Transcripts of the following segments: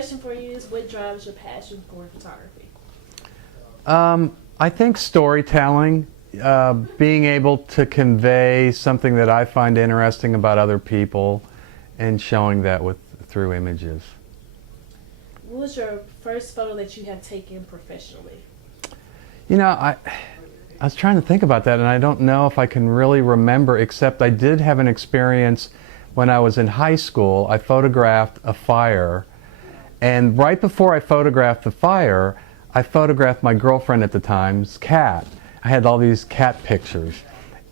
question for you is, what drives your passion for photography? I think storytelling, being able to convey something that I find interesting about other people and showing that through images. What was your first photo that you have taken professionally? You know, I was trying to think about that, and I don't know if I can really remember, except I did have an experience when I was in high school. I photographed a fire, and right before I photographed the fire, I photographed my girlfriend at the time's cat. I had all these cat pictures.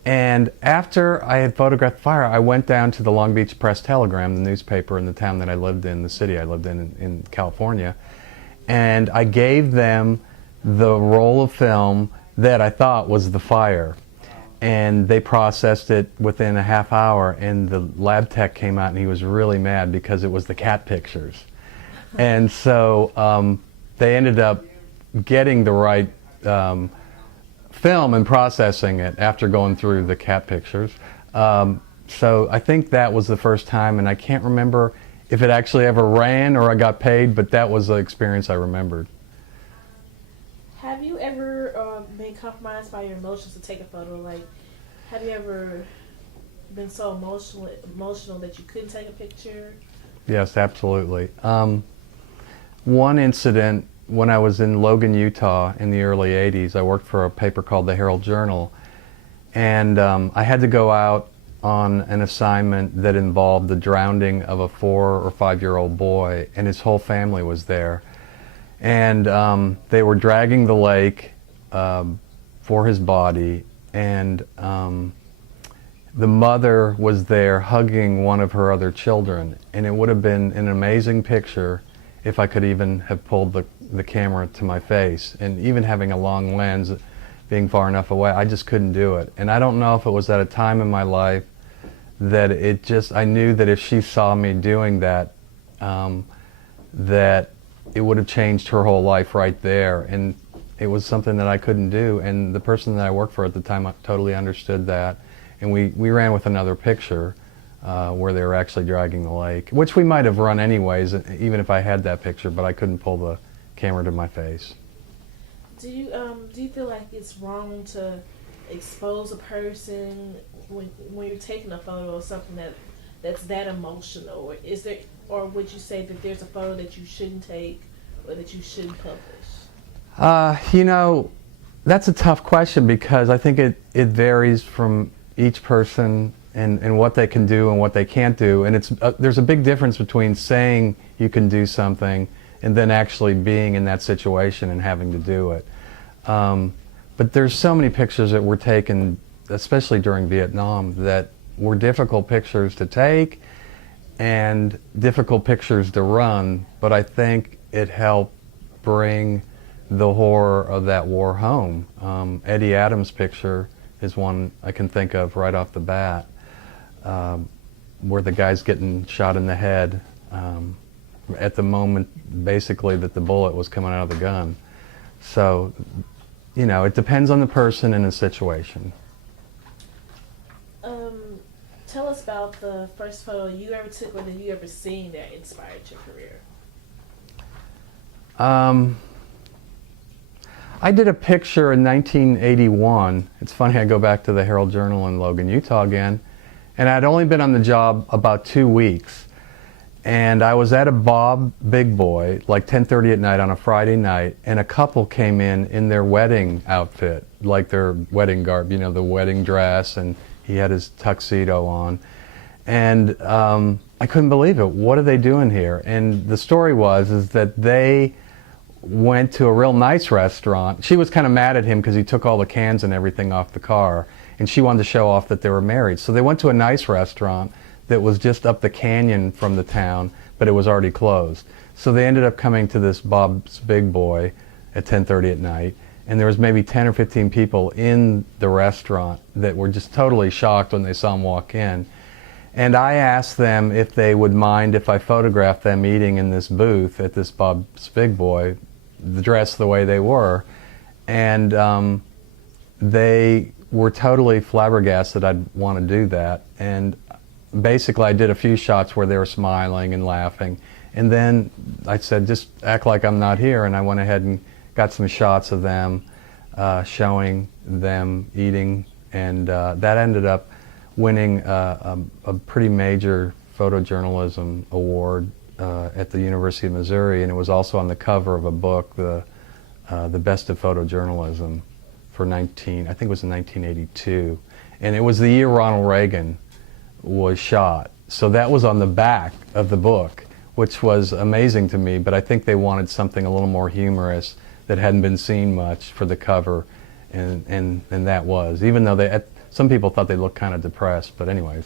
And after I had photographed the fire, I went down to the Long Beach Press-Telegram, the newspaper in the town that I lived in, the city I lived in California, and I gave them the roll of film that I thought was the fire. And they processed it within a half hour, and the lab tech came out and he was really mad because it was the cat pictures. And so they ended up getting the right film and processing it after going through the cat pictures. So I think that was the first time, and I can't remember if it actually ever ran or I got paid, but that was the experience I remembered. Have you ever been compromised by your emotions to take a photo? Like, have you ever been so emotional that you couldn't take a picture? Yes, absolutely. One incident, when I was in Logan, Utah in the early 80s, I worked for a paper called the Herald-Journal, and I had to go out on an assignment that involved the drowning of a 4 or 5-year-old boy, and his whole family was there. And they were dragging the lake for his body, and the mother was there hugging one of her other children, and it would have been an amazing picture if I could even have pulled the camera to my face. And even having a long lens, being far enough away, I just couldn't do it. And I don't know if it was at a time in my life that I knew that if she saw me doing that, that it would have changed her whole life right there. And it was something that I couldn't do. And the person that I worked for at the time totally understood that. And we ran with another picture where they were actually dragging the lake, which we might have run anyways, even if I had that picture, but I couldn't pull the camera to my face. Do you feel like it's wrong to expose a person when you're taking a photo of something that's that emotional? Or would you say that there's a photo that you shouldn't take or that you shouldn't publish? You know, that's a tough question, because I think it varies from each person and what they can do and what they can't do. And there's a big difference between saying you can do something and then actually being in that situation and having to do it. But there's so many pictures that were taken, especially during Vietnam, that were difficult pictures to take and difficult pictures to run, but I think it helped bring the horror of that war home. Eddie Adams' picture is one I can think of right off the bat, where the guy's getting shot in the head at the moment, basically, that the bullet was coming out of the gun. So, you know, it depends on the person and the situation. Tell us about the first photo you ever took or that you ever seen that inspired your career. I did a picture in 1981. It's funny, I go back to the Herald-Journal in Logan, Utah again, and I'd only been on the job about 2 weeks. And I was at a Bob Big Boy, like 10:30 at night on a Friday night, and a couple came in their wedding outfit, like their wedding garb, you know, the wedding dress, and he had his tuxedo on. And I couldn't believe it. What are they doing here? And the story is that they went to a real nice restaurant. She was kind of mad at him because he took all the cans and everything off the car, and she wanted to show off that they were married. So they went to a nice restaurant that was just up the canyon from the town, but it was already closed. So they ended up coming to this Bob's Big Boy at 10:30 at night, and there was maybe 10 or 15 people in the restaurant that were just totally shocked when they saw him walk in. And I asked them if they would mind if I photographed them eating in this booth at this Bob's Big Boy, dressed the way they were. And they were totally flabbergasted I'd want to do that. And basically I did a few shots where they were smiling and laughing, And then I said, just act like I'm not here, and I went ahead and got some shots of them showing them eating, and that ended up winning a pretty major photojournalism award at the University of Missouri, and it was also on the cover of a book, the Best of Photojournalism, for I think it was in 1982, and it was the year Ronald Reagan was shot. So that was on the back of the book, which was amazing to me, but I think they wanted something a little more humorous that hadn't been seen much for the cover, and that was, even though some people thought they looked kind of depressed, but anyways,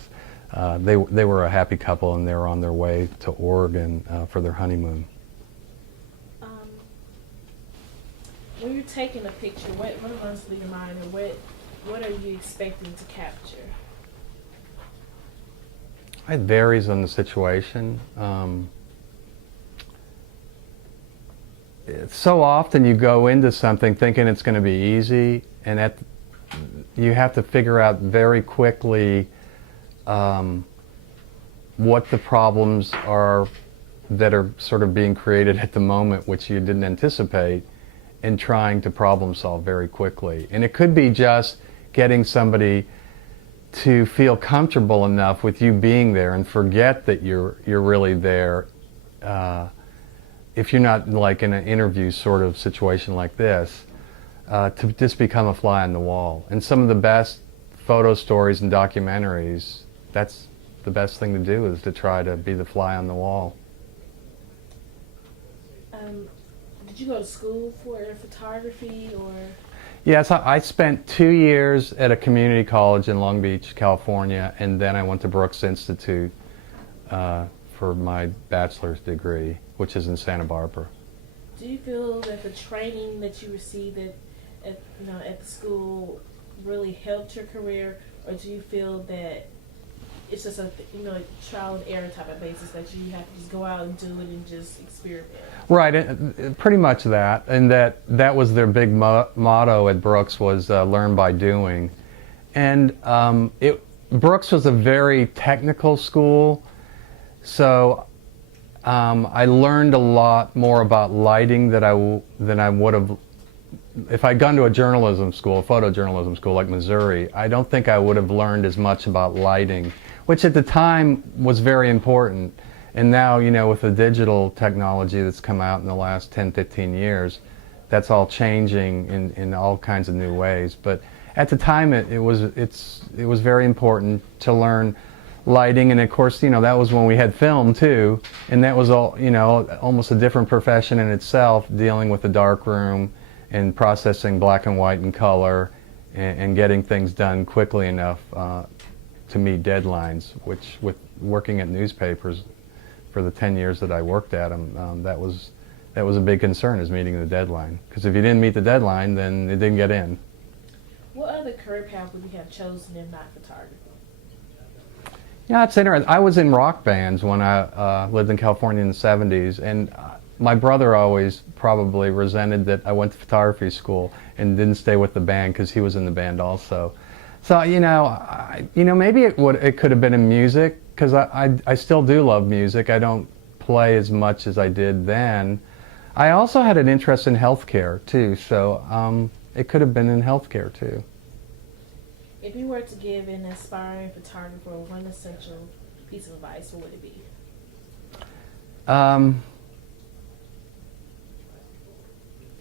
they were a happy couple, and they were on their way to Oregon for their honeymoon. When you're taking a picture, what runs through your mind, and what are you expecting to capture? It varies on the situation. So often you go into something thinking it's going to be easy, and you have to figure out very quickly what the problems are that are sort of being created at the moment, which you didn't anticipate, and trying to problem solve very quickly. And it could be just getting somebody to feel comfortable enough with you being there and forget that you're really there. If you're not like in an interview sort of situation like this, to just become a fly on the wall. And some of the best photo stories and documentaries, that's the best thing to do, is to try to be the fly on the wall. Did you go to school for photography, or? Yes, I spent 2 years at a community college in Long Beach, California, and then I went to Brooks Institute for my bachelor's degree, which is in Santa Barbara. Do you feel that the training that you received at the school really helped your career, or do you feel that it's just a trial and error type of basis that you have to just go out and do it and just experiment? Right, pretty much that, and that was their big motto at Brooks, was learn by doing. And Brooks was a very technical school, so I learned a lot more about lighting than I would have if I'd gone to a journalism school, a photojournalism school like Missouri. I don't think I would have learned as much about lighting, which at the time was very important. And now, with the digital technology that's come out in the last 10, 15 years, that's all changing in all kinds of new ways. But at the time, it was very important to learn lighting, and of course, that was when we had film too, and that was all, almost a different profession in itself, dealing with the dark room and processing black and white and color, and getting things done quickly enough to meet deadlines, which, with working at newspapers for the 10 years that I worked at them, that was a big concern, is meeting the deadline. Because if you didn't meet the deadline, then it didn't get in. What other career path would you have chosen if not photography? Yeah, it's interesting. I was in rock bands when I lived in California in the 70s, and my brother always probably resented that I went to photography school and didn't stay with the band, because he was in the band also. So, maybe it could have been in music, because I still do love music. I don't play as much as I did then. I also had an interest in healthcare too, so it could have been in healthcare too. If you were to give an aspiring photographer one essential piece of advice, what would it be?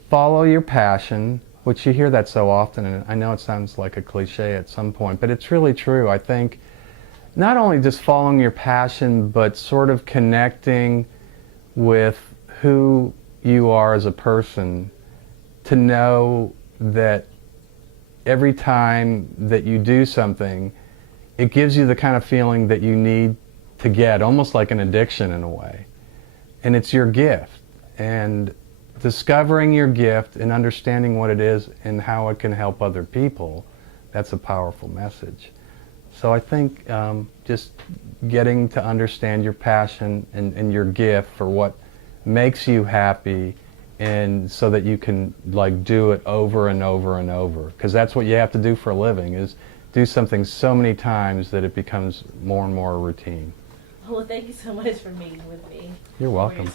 Follow your passion, which you hear that so often, and I know it sounds like a cliche at some point, but it's really true. I think not only just following your passion, but sort of connecting with who you are as a person, to know that every time that you do something, it gives you the kind of feeling that you need to get, almost like an addiction in a way. And it's your gift. And discovering your gift and understanding what it is and how it can help other people, that's a powerful message. So I think just getting to understand your passion and your gift for what makes you happy, and so that you can do it over and over and over, because that's what you have to do for a living, is do something so many times that it becomes more and more a routine. Well, thank you so much for meeting with me. You're For welcome. your time.